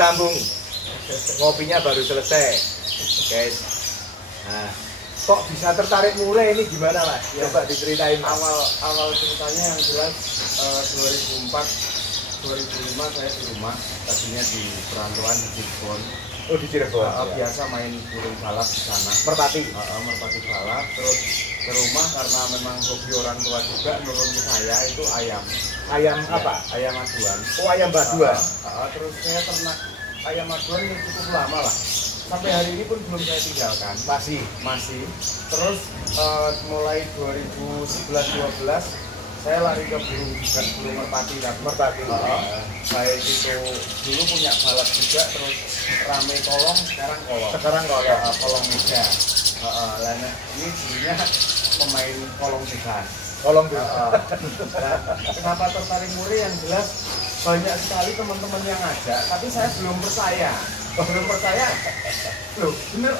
sambung. Ngopinya baru selesai. Guys. Nah, kok bisa tertarik murai ini gimana, Mas? Ya, Coba diceritain, Mas. Awal ceritanya yang jelas 2004 2005 saya di rumah, tadinya di perantauan di Cirebon. Oh, di Cirebon. Biasa main burung balap di sana. Merpati. Merpati balap. Terus ke rumah karena memang hobi orang tua juga, nurun ke saya itu ayam. Ayam Ya, apa? ayam aduan. Oh, ayam baduan. Terus saya ternak ayam aduan yang cukup lama lah. Sampai hari ini pun belum saya tinggalkan. Masih. Terus mulai 2011-12 saya lari ke burung merpati. Saya itu dulu punya balap juga, terus rame kolong, sekarang kolong. Kolong meja. Ini dulunya pemain kolong bebas. Nah, kenapa tertarik murai? Yang jelas banyak sekali teman-teman yang ngajak, tapi saya belum percaya. Loh, bener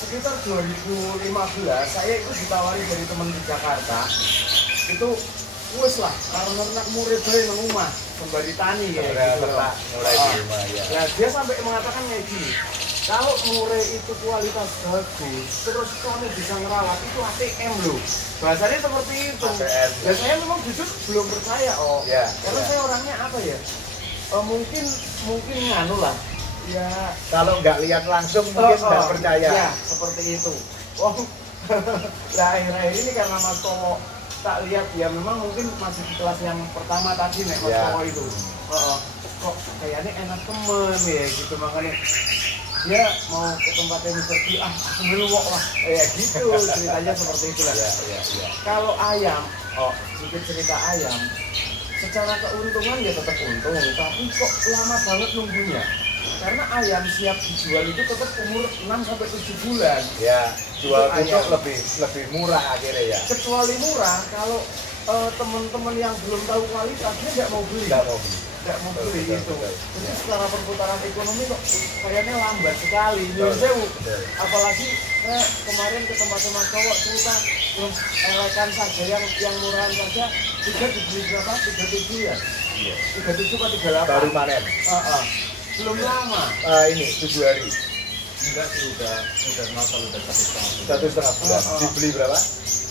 sekitar 2015 saya itu ditawari dari teman di Jakarta. Itu wes lah, karena ternak murai dari rumah sembari tani kayak gitu. Mulai di rumah ya. Nah, dia sampai mengatakan kayak gini, kalau murai itu kualitas bagus, terus kamu bisa ngerawat, itu ATM loh. Bahasanya seperti itu. ATM. Dan saya memang jujur belum percaya karena saya orangnya apa ya? Mungkin nganu lah. Ya, kalau nggak lihat langsung mungkin nggak percaya. Ya, seperti itu. Nah, akhir-akhir ini karena Mas Tomo tak lihat ya, memang mungkin masih di kelas yang pertama tadi nih Mas Tomo itu. Kok kayaknya enak temen ya gitu, makanya dia mau ke tempatnya Mr. P, ngeluk lah gitu ceritanya seperti itulah. Kalau ayam, sedikit cerita ayam, secara keuntungan ya tetap untung, tapi kok lama banget nunggunya. Karena ayam siap dijual itu tetap umur 6-7 bulan. Ya, jual untuk lebih murah akhirnya ya. Kecuali murah kalau teman-teman yang belum tahu kualitasnya nggak mau beli. Gitu. Jadi secara perputaran ekonomi kok kayaknya lambat sekali. Apalagi kemarin ke tempat teman cowok cerita elekan saja yang murahan saja dibeli berapa? 37 ya? Iya. 37 atau 38? Baru panen. Belum lama. Ini 7 hari. Enggak sih, udah nakal, udah 1,5 bulan. Dibeli berapa?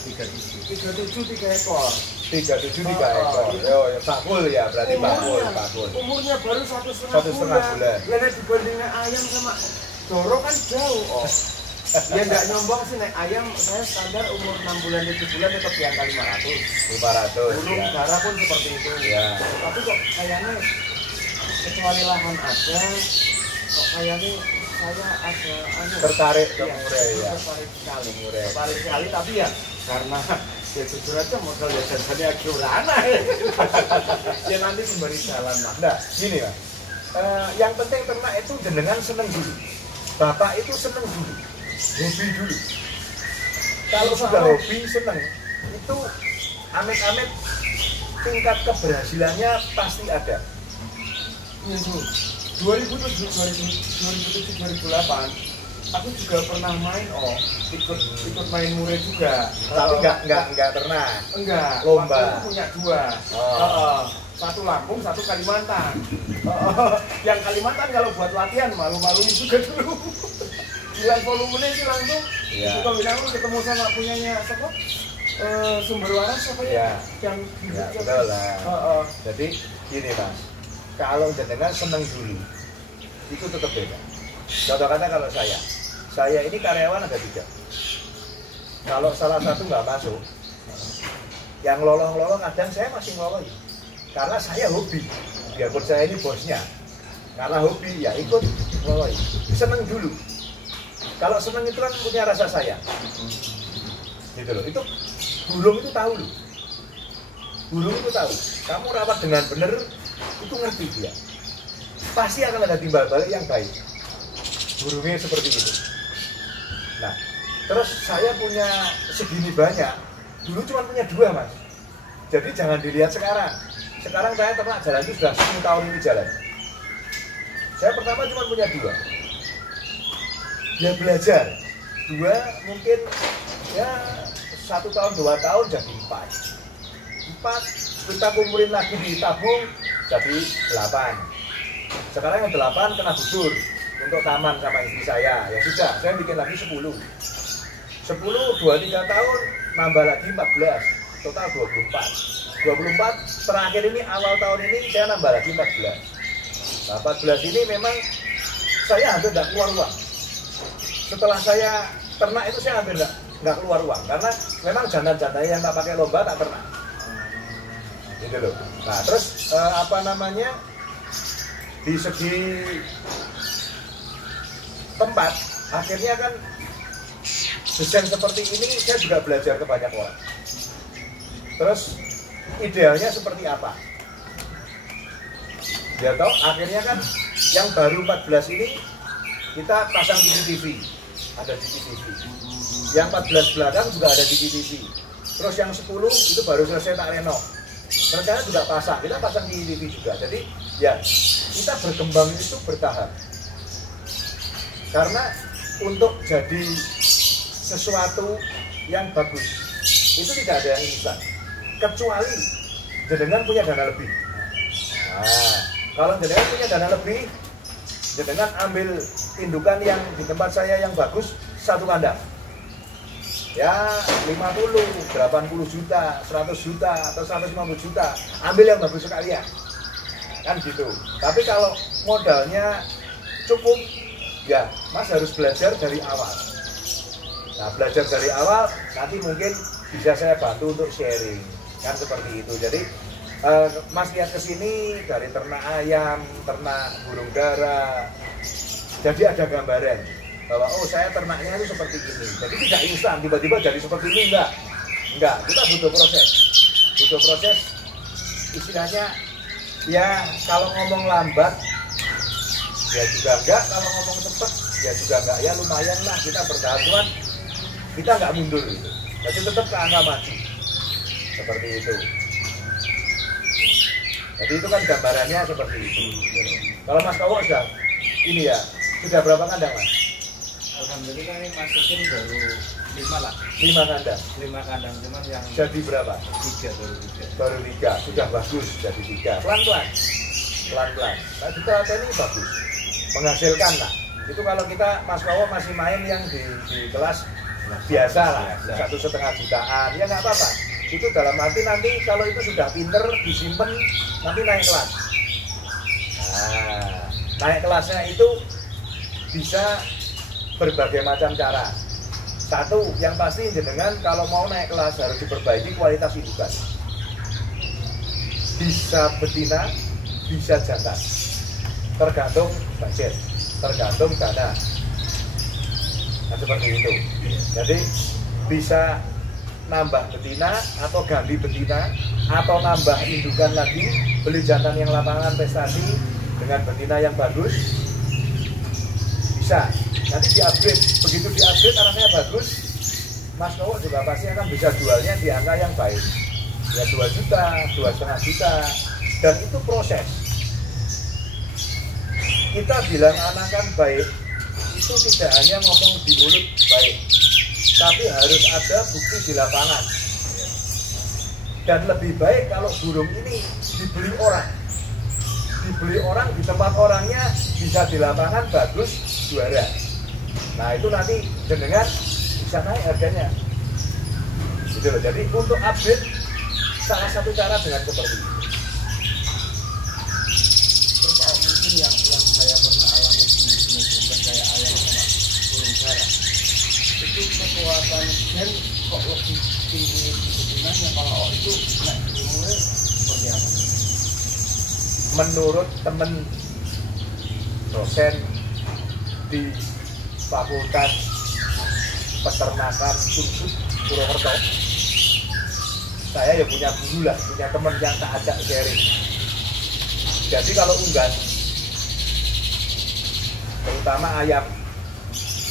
37 3 ekor. 37 3 ekor. Ya bakul ya, berarti bakul. Umurnya baru 1,5 bulan. Karena dibandingnya ayam sama doro kan jauh. Ya nggak nyombong sih, naik ayam saya standar umur 6 bulan 7 bulan tetap di angka 500. Burung darah pun seperti itu. Ya. Tapi kok kayaknya kecuali lahan ada, kok kayaknya saya ada tertarik ke murai ya. Tertarik sekali, tapi ya karena ya jujur aja modal ya jasanya gimana ya nanti sembari jalan lah. Nah, gini Mas, yang penting ternak itu jenengan seneng dulu. Bapak itu seneng dulu, hobi dulu. Kalau sudah hobi seneng, itu amit-amit tingkat keberhasilannya pasti ada. 2007-2008 aku juga pernah main ikut main murai juga, tapi enggak ternak. Enggak, lomba. Aku punya 2. Satu Lampung, satu Kalimantan. Yang Kalimantan kalau buat latihan malu-maluin juga dulu. Lihat volumenya sih langsung. Itu kalau ketemu sama punyanya siapa? Sumber waras siapa ya? Yang betul lah. Jadi gini Mas, kalau jenengan seneng dulu, itu tetap beda. Contoh kata kalau saya ini karyawan ada 3. Kalau salah satu nggak masuk, yang lolong-lolong kadang saya masih ngelolohin. Karena saya hobi, biarpun saya ini bosnya. Karena hobi ya ikut ngelolohin. Seneng dulu. Kalau seneng itu kan punya rasa sayang. Gitu loh. Itu burung itu tahu loh. Burung itu tahu. Kamu rawat dengan benar, itu ngerti dia. Pasti akan ada timbal balik yang baik. Burungnya seperti itu. Nah, terus saya punya segini banyak. Dulu cuma punya 2 Mas. Jadi jangan dilihat sekarang. Sekarang saya ternak jalan itu sudah 10 tahun ini jalan. Saya pertama cuma punya 2. Ya belajar. 2 mungkin ya 1 tahun 2 tahun jadi 4 kita kumpulin lagi di tabung jadi 8. Sekarang yang 8 kena gugur untuk taman sama istri saya. Ya sudah, saya bikin lagi 10. 10, 2-3 tahun, nambah lagi 14. Total 24. 24, terakhir ini awal tahun ini saya nambah lagi 14. Nah, 14 ini memang saya hampir nggak keluar uang. Setelah saya ternak itu saya hampir nggak keluar uang. Karena memang jantan-jantan yang tak pakai lomba tak ternak. Gitu loh. Nah terus di segi tempat, akhirnya kan desain seperti ini saya juga belajar ke banyak orang. Terus idealnya seperti apa? Ya toh, akhirnya kan yang baru 14 ini kita pasang CCTV, ada CCTV. Yang 14 belakang juga ada CCTV. Terus yang 10 itu baru selesai tak renov. Rencana juga pasang, kita pasang CCTV juga. Jadi ya kita berkembang itu bertahap. Karena untuk jadi sesuatu yang bagus itu tidak ada yang instan. Kecuali jenengan punya dana lebih. Nah, kalau jenengan punya dana lebih, jenengan ambil indukan yang di tempat saya yang bagus satu kandang. Ya 50, 80 juta, 100 juta, atau 150 juta. Ambil yang bagus sekalian. Kan gitu. Tapi kalau modalnya cukup, ya Mas harus belajar dari awal. Nah, belajar dari awal, nanti mungkin bisa saya bantu untuk sharing. Kan seperti itu. Jadi Mas lihat ke sini dari ternak ayam, ternak burung dara. Jadi ada gambaran bahwa oh saya ternaknya itu seperti ini. Jadi tidak instan tiba-tiba jadi seperti ini, enggak. Kita butuh proses. Butuh proses. Istilahnya ya kalau ngomong lambat ya juga enggak, kalau ngomong cepat ya juga enggak. Ya lumayan lah kita bertahan, cuman kita enggak mundur gitu. Jadi tetap ke angka maju. Seperti itu. Jadi itu kan gambarannya seperti itu. Kalau Mas Kowo sudah ini ya, sudah berapa kandang Mas? Alhamdulillah ini masukin baru 5 lah. 5 kandang. 5 kandang, cuman yang jadi berapa? 3 baru 3. Sudah bagus jadi 3. Pelan-pelan. Nah kita ini bagus. Menghasilkan lah. Itu kalau kita Mas Kowo masih main yang di kelas biasa lah, 1,5 jutaan, ya nggak apa-apa. Itu dalam arti nanti kalau itu sudah pinter, disimpan, nanti naik kelas. Nah, naik kelasnya itu bisa berbagai macam cara. Satu, yang pasti jenengan kalau mau naik kelas harus diperbaiki kualitas indukan. Bisa betina, bisa jantan. Tergantung budget, tergantung dana. Nah, seperti itu. Jadi bisa nambah betina atau ganti betina atau nambah indukan lagi, beli jantan yang lapangan prestasi dengan betina yang bagus, bisa. Nanti di-upgrade, begitu di-upgrade anaknya bagus, Mas Kowo juga pasti akan bisa jualnya di angka yang baik. Ya 2 juta, 2,5 juta, dan itu proses. Kita bilang anakan baik, itu tidak hanya ngomong di mulut baik, tapi harus ada bukti di lapangan. Dan lebih baik kalau burung ini dibeli orang. Dibeli orang, di tempat orangnya bisa di lapangan bagus, juara. Nah itu nanti jenengan bisa naik harganya. Gitu loh. Jadi untuk update salah satu cara dengan seperti itu. Terus mungkin yang saya pernah alami di jenis kayak ayam sama burung dara, itu kekuatan gen kok lebih tinggi sebenarnya kalau itu naik di umurnya seperti apa? Menurut temen dosen di Fakultas Peternakan Unsur Purwokerto, saya ya punya guru lah, punya teman yang tak ajak sharing. Jadi kalau unggas, terutama ayam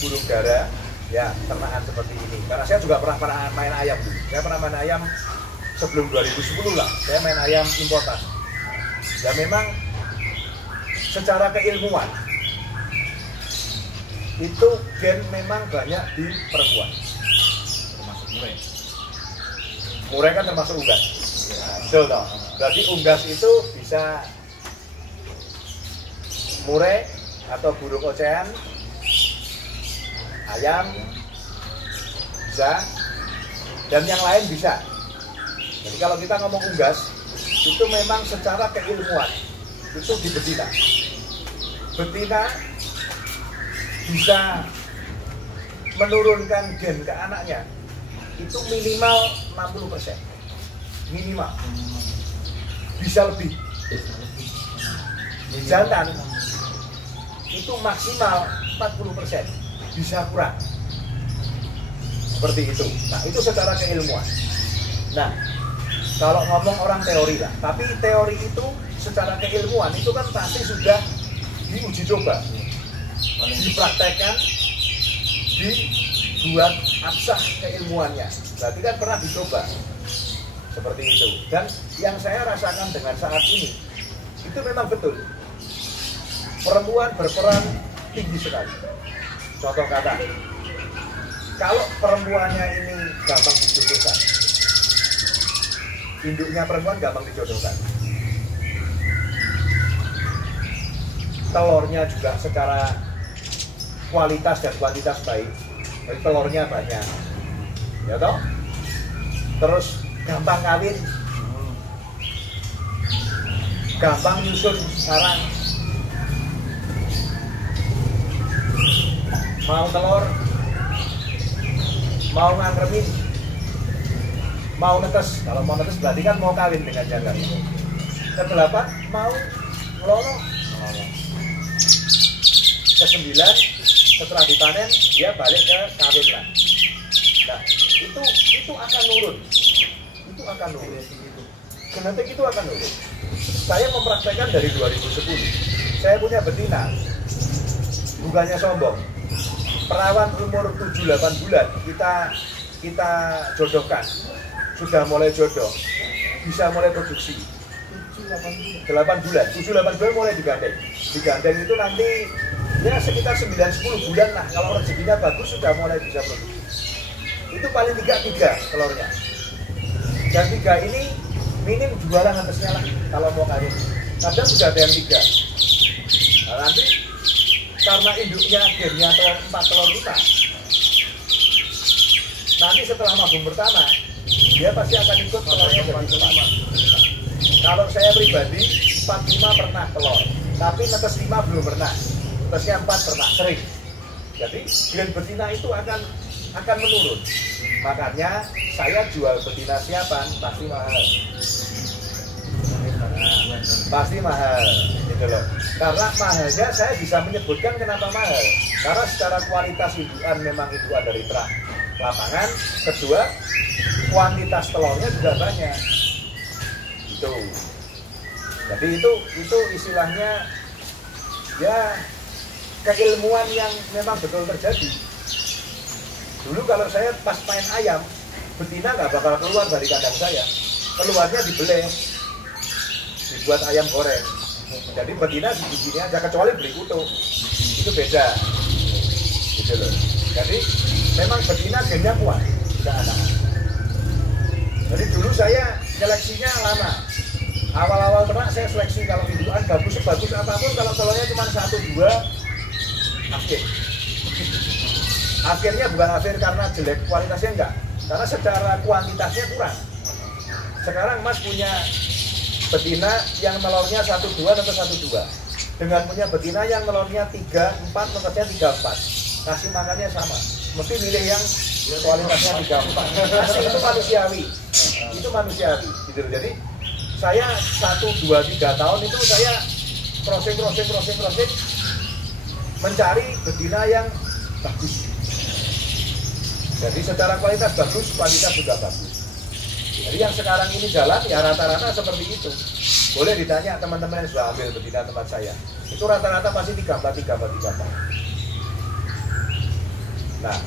burung dara, ya ternakan seperti ini. Karena saya juga pernah main ayam dulu. Saya pernah main ayam sebelum 2010 lah. Saya main ayam importan. Ya memang secara keilmuan itu gen memang banyak di perempuan. Termasuk murai. Murai kan termasuk unggas. Betul toh. Berarti unggas itu bisa murai atau burung ocehan, ayam bisa, dan yang lain bisa. Jadi kalau kita ngomong unggas, itu memang secara keilmuan itu di betina. Betina bisa menurunkan gen ke anaknya itu minimal 60%, minimal. Bisa lebih. Jantan itu maksimal 40%, bisa kurang. Seperti itu. Nah, itu secara keilmuan. Nah, kalau ngomong orang teori lah, tapi teori itu secara keilmuan itu kan pasti sudah diuji coba, dipraktekkan, dibuat absah keilmuannya. Berarti kan pernah dicoba. Seperti itu. Dan yang saya rasakan dengan saat ini, itu memang betul. Perempuan berperan tinggi sekali. Contoh kata, kalau perempuannya ini gampang dijodohkan, induknya perempuan gampang dijodohkan, telurnya juga secara kualitas dan kuantitas baik, telurnya banyak, ya toh. Terus gampang kawin, gampang nyusun sarang, mau telur, mau ngangremin, mau netes. Kalau mau netes berarti kan mau kawin dengan jangan. Kedelapan, mau ngelolong. Kesembilan, setelah dipanen dia balik ke kawin lah. Nah, itu akan nurun. Itu akan nurun. Genetik itu akan nurun. Saya mempraktekkan dari 2010. Saya punya betina. Bukannya sombong. Perawan umur 7-8 bulan kita jodohkan. Sudah mulai jodoh. Bisa mulai produksi. 8 bulan. 7-8 bulan mulai digandeng. Digandeng itu nanti ya sekitar 9-10 bulan lah. Kalau rezekinya bagus sudah mulai bisa produksi. Itu paling 3 telurnya. Dan 3 ini minim jualan atasnya lah kalau mau kawin. Kadang sudah ada yang 3. Nah, nanti karena induknya gennya telur 4 telur 5, nanti setelah mabung pertama dia pasti akan ikut telurnya jadi 4. Kalau saya pribadi 4-5 pernah telur, tapi netes 5 belum pernah. Netesnya 4 pernah, sering. Jadi gen betina itu akan menurun. Makanya saya jual betina siapan pasti mahal. Pasti mahal, gitu loh. Karena mahalnya saya bisa menyebutkan kenapa mahal. Karena secara kualitas indukan memang indukan dari ternak lapangan. Kedua, kuantitas telurnya juga banyak. Itu. Jadi itu istilahnya ya keilmuan yang memang betul terjadi. Dulu kalau saya pas main ayam, betina nggak bakal keluar dari kandang saya. Keluarnya dibeleh, dibuat ayam goreng. Jadi betina di sini aja, kecuali beli utuh. Itu beda. Gitu loh. Jadi memang betina gennya kuat, tidak anak. Jadi dulu saya seleksinya lama. Awal-awal ternak saya seleksi kalau indukan bagus sebagus apapun, kalau telurnya cuma 1-2 akhir. Akhirnya bukan akhir karena jelek kualitasnya, enggak, karena secara kuantitasnya kurang. Sekarang Mas punya betina yang telurnya 1-2 atau 1-2, dengan punya betina yang telurnya 3-4, netesnya 3-4, kasih makannya sama, mesti milih yang kualitasnya 3-4. Kasih itu manusiawi, itu manusiawi gitu. Jadi saya 1-2-3 tahun itu saya crossing mencari betina yang bagus. Jadi secara kualitas bagus, kualitas juga bagus. Jadi yang sekarang ini jalan ya rata-rata seperti itu. Boleh ditanya teman-teman yang sudah ambil betina tempat saya, itu rata-rata pasti 3-4. Nah,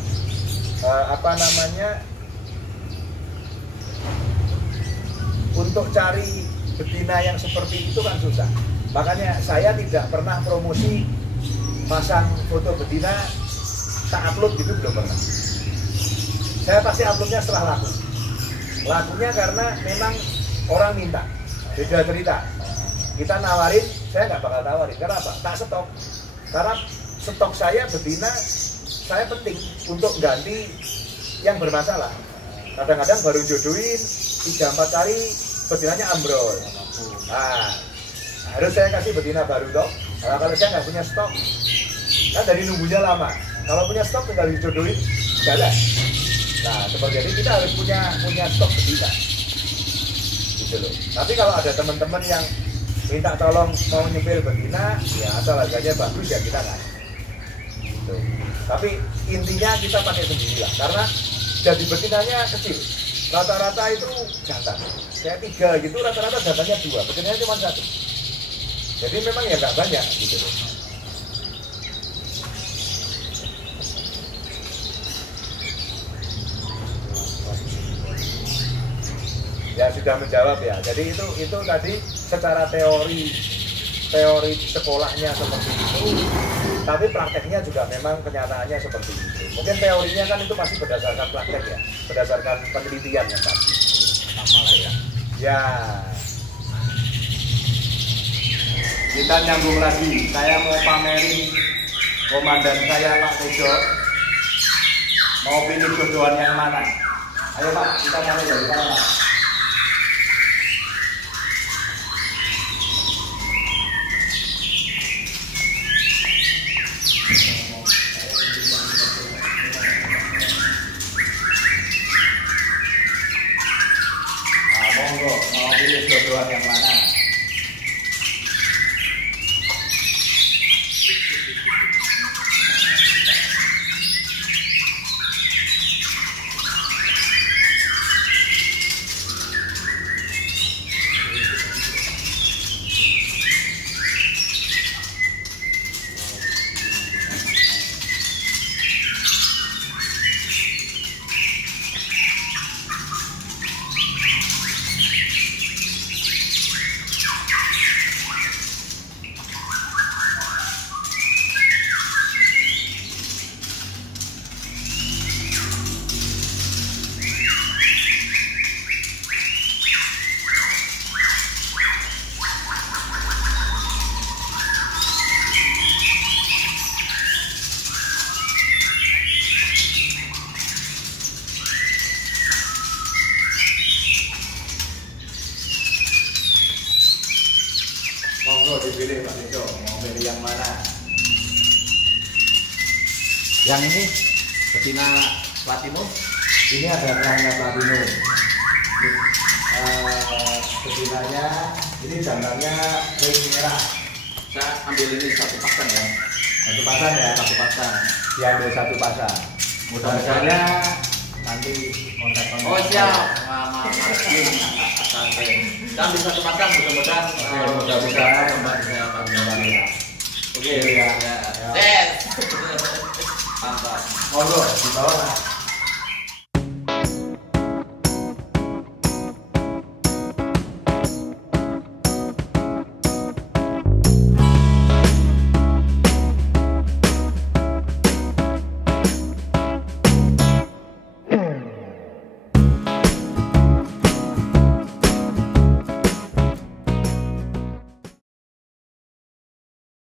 untuk cari betina yang seperti itu kan susah. Makanya saya tidak pernah promosi pasang foto betina tak upload gitu, belum pernah. Saya pasti uploadnya setelah laku. Lakunya karena memang orang minta. Beda cerita. Kita nawarin saya nggak bakal tawarin. Karena apa? Tak stok. Karena stok saya betina, saya penting untuk ganti yang bermasalah. Kadang-kadang baru jodohin 3-4 kali betinanya ambrol. Nah, harus saya kasih betina baru toh. Kalau saya nggak punya stok, kan dari nunggunya lama. Kalau punya stok tinggal dijodohin, jalan. Nah, seperti itu kita harus punya stok betina. Gitu loh. Tapi kalau ada teman-teman yang minta tolong mau nyempil betina, ya asal harganya bagus ya kita kasih. Gitu. Tapi intinya kita pakai sendiri lah, karena jadi betinanya kecil. Rata-rata itu jantan. Kayak 3 gitu, rata-rata jantannya 2, betinanya cuma 1. Jadi memang ya nggak banyak gitu loh. Ya sudah menjawab ya. Jadi itu tadi secara teori sekolahnya seperti itu, tapi prakteknya juga memang kenyataannya seperti itu. Mungkin teorinya kan itu pasti berdasarkan praktek ya, berdasarkan penelitian yang pasti. Sama lah ya. Ya. Kita nyambung lagi. Saya mau pamerin komandan saya Pak Tejo. Mau pilih jodohan yang mana? Ayo Pak, kita mulai dari mana Pak? Monggo, mau pilih jodohan yang mana? Monggo dipilih Pak Tejo, mau pilih yang mana? Yang ini betina Platino. Ini ada terangnya Platino. Betinanya, ini jantannya ring merah. Saya ambil ini 1 pasang ya. 1 pasang ya? 1 pasang. Diambil 1 pasang. Mudah-mudahan nanti kontak-kontak. Oh siap. Santai. Kita ambil 1 pasang mudah-mudahan. Mudah-mudahan kembali saya kembali ya. Oke. Ya. Set. Mantap. Monggo, di bawah.